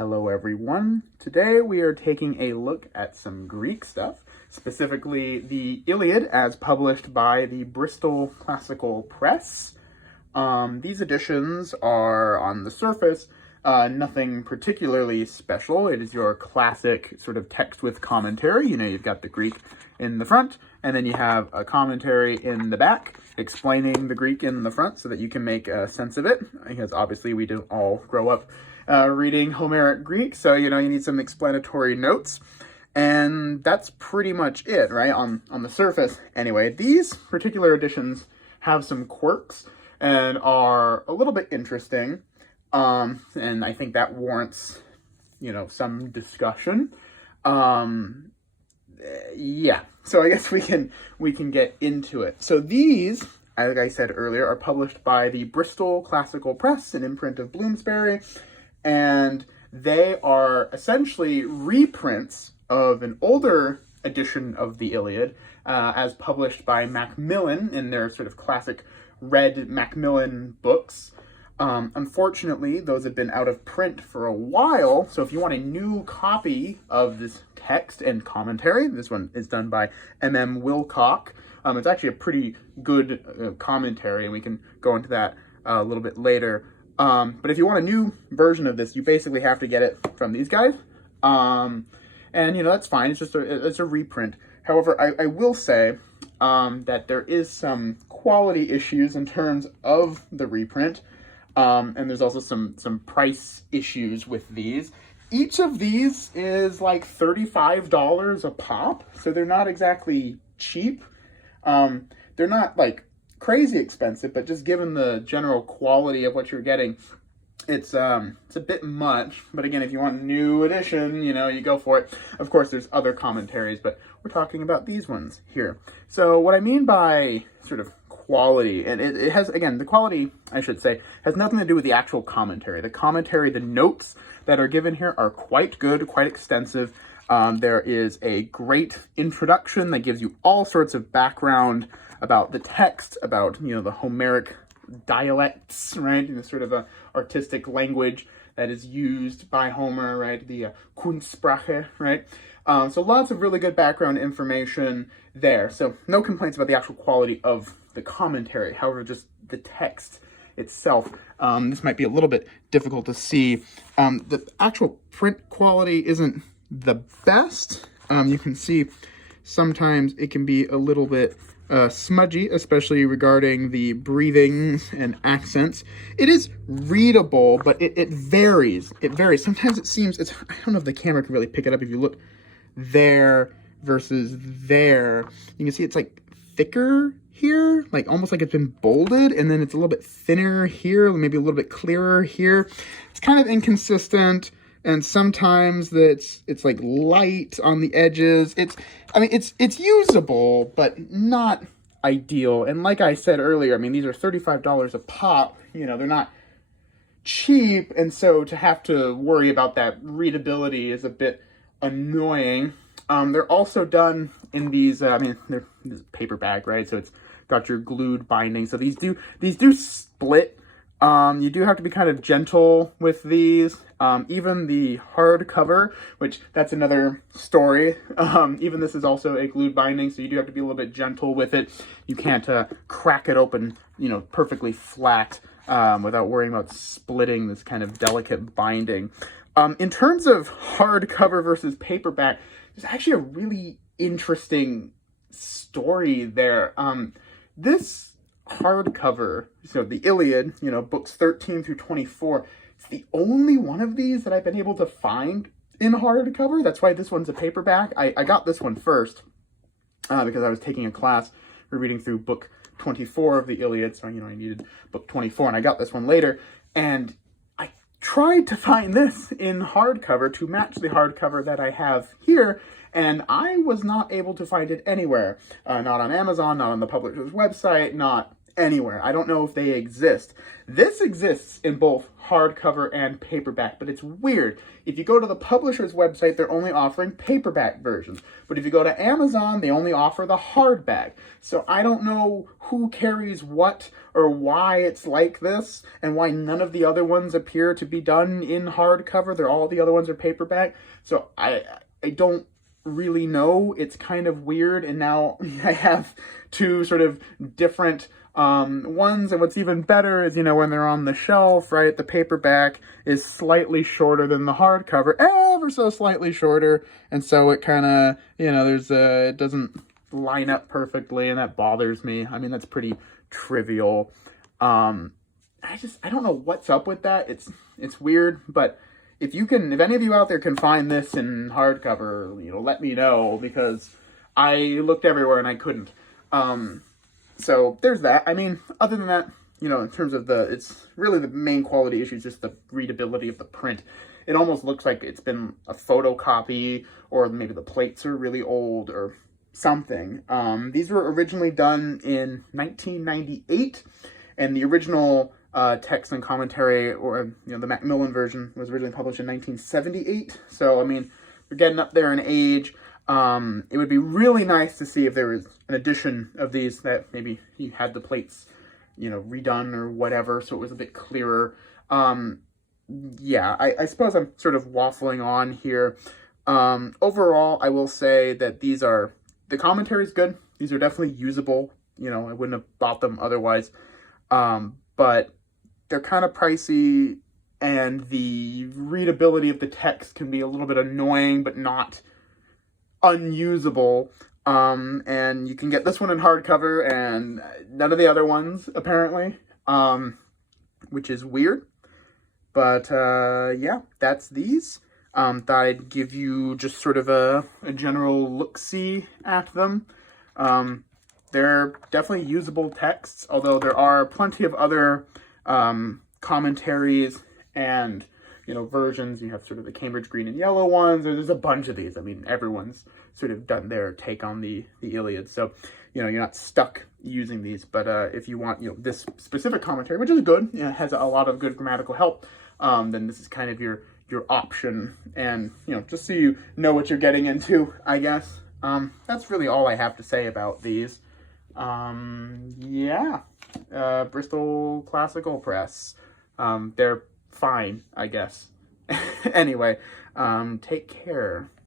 Hello everyone. Today we are taking a look at some Greek stuff, specifically the Iliad as published by the Bristol Classical Press. These editions are, on the surface, nothing particularly special. It is your classic sort of text with commentary. You know, you've got the Greek in the front, and then you have a commentary in the back explaining the Greek in the front so that you can make sense of it, because obviously we didn't all grow up reading Homeric Greek, so you need some explanatory notes, and that's pretty much it, right, on the surface. Anyway, these particular editions have some quirks and are a little bit interesting, and I think that warrants, some discussion. Yeah, so I guess we can get into it. So these, as I said earlier, are published by the Bristol Classical Press, an imprint of Bloomsbury, and they are essentially reprints of an older edition of the Iliad, as published by Macmillan in their sort of classic red Macmillan books. Unfortunately, those have been out of print for a while, so if you want a new copy of this text and commentary, this one is done by M.M. Wilcock. It's actually a pretty good commentary, and we can go into that a little bit later. But if you want a new version of this, you basically have to get it from these guys. And, that's fine. It's just it's a reprint. However, I will say that there is some quality issues in terms of the reprint. And there's also some price issues with these. Each of these is like $35 a pop, so they're not exactly cheap. They're not like crazy expensive, but just given the general quality of what you're getting, it's a bit much. But again, if you want a new edition, you go for it. Of course, there's other commentaries, but we're talking about these ones here. So what I mean by sort of quality, and it has, again, the quality, I should say, has nothing to do with the actual commentary. The commentary, the notes that are given here are quite good, quite extensive. There is a great introduction that gives you all sorts of background about the text, about, the Homeric dialects, right? The sort of a artistic language that is used by Homer, right? The Kunstsprache, right? So lots of really good background information there. So no complaints about the actual quality of the commentary. However, just the text itself, this might be a little bit difficult to see. The actual print quality isn't the best. You can see sometimes it can be a little bit smudgy, especially regarding the breathings and accents. It is readable, but it varies. It varies. Sometimes it seems, I don't know if the camera can really pick it up. If you look there versus there, you can see it's like thicker here, like almost like it's been bolded, and then it's a little bit thinner here, maybe a little bit clearer here. It's kind of inconsistent. And sometimes it's like light on the edges. It's usable, but not ideal. And like I said earlier, these are $35 a pop. They're not cheap, and so to have to worry about that readability is a bit annoying. They're also done in these. They're this paper bag, right? So it's got your glued binding. So these do split. You do have to be kind of gentle with these. Even the hardcover, which that's another story. Even this is also a glued binding, so you do have to be a little bit gentle with it. You can't crack it open, perfectly flat without worrying about splitting this kind of delicate binding. In terms of hardcover versus paperback, there's actually a really interesting story there. This hardcover, so the Iliad, books 13 through 24, it's the only one of these that I've been able to find in hardcover. That's why this one's a paperback. I got this one first because I was taking a class. We're reading through book 24 of the Iliad, so I needed book 24, and I got this one later. And I tried to find this in hardcover to match the hardcover that I have here, and I was not able to find it anywhere. Not on Amazon, not on the publisher's website, not anywhere. I don't know if they exist. This exists in both hardcover and paperback, but it's weird. If you go to the publisher's website, they're only offering paperback versions. But if you go to Amazon, they only offer the hardback. So I don't know who carries what or why it's like this and why none of the other ones appear to be done in hardcover. All the other ones are paperback. So I don't really know. It's kind of weird, and now I have two sort of different ones, and what's even better is, when they're on the shelf, right, the paperback is slightly shorter than the hardcover, ever so slightly shorter, and so it kind of, it doesn't line up perfectly, and that bothers me. I mean, that's pretty trivial. I don't know what's up with that. It's weird, but if any of you out there can find this in hardcover, let me know, because I looked everywhere and I couldn't. So there's that. I mean, other than that, in terms of it's really the main quality issue is just the readability of the print. It almost looks like it's been a photocopy, or maybe the plates are really old or something. These were originally done in 1998, and the original text and commentary, or the Macmillan version, was originally published in 1978. So I mean, we're getting up there in age. It would be really nice to see if there was an edition of these that maybe he had the plates, redone or whatever, so it was a bit clearer. Yeah, I suppose I'm sort of waffling on here. Overall, I will say that the commentary is good. These are definitely usable. I wouldn't have bought them otherwise. But they're kind of pricey, and the readability of the text can be a little bit annoying, but not unusable. And you can get this one in hardcover and none of the other ones, apparently, which is weird. But yeah, that's these. Thought I'd give you just sort of a general look-see at them. They're definitely usable texts, although there are plenty of other commentaries and versions. You have sort of the Cambridge green and yellow ones. There's a bunch of these. I mean, everyone's sort of done their take on the Iliad. So, you're not stuck using these. But if you want, this specific commentary, which is good, has a lot of good grammatical help, then this is kind of your option. And, just so you know what you're getting into, I guess. That's really all I have to say about these. Yeah. Bristol Classical Press. They're fine, I guess. Anyway, take care.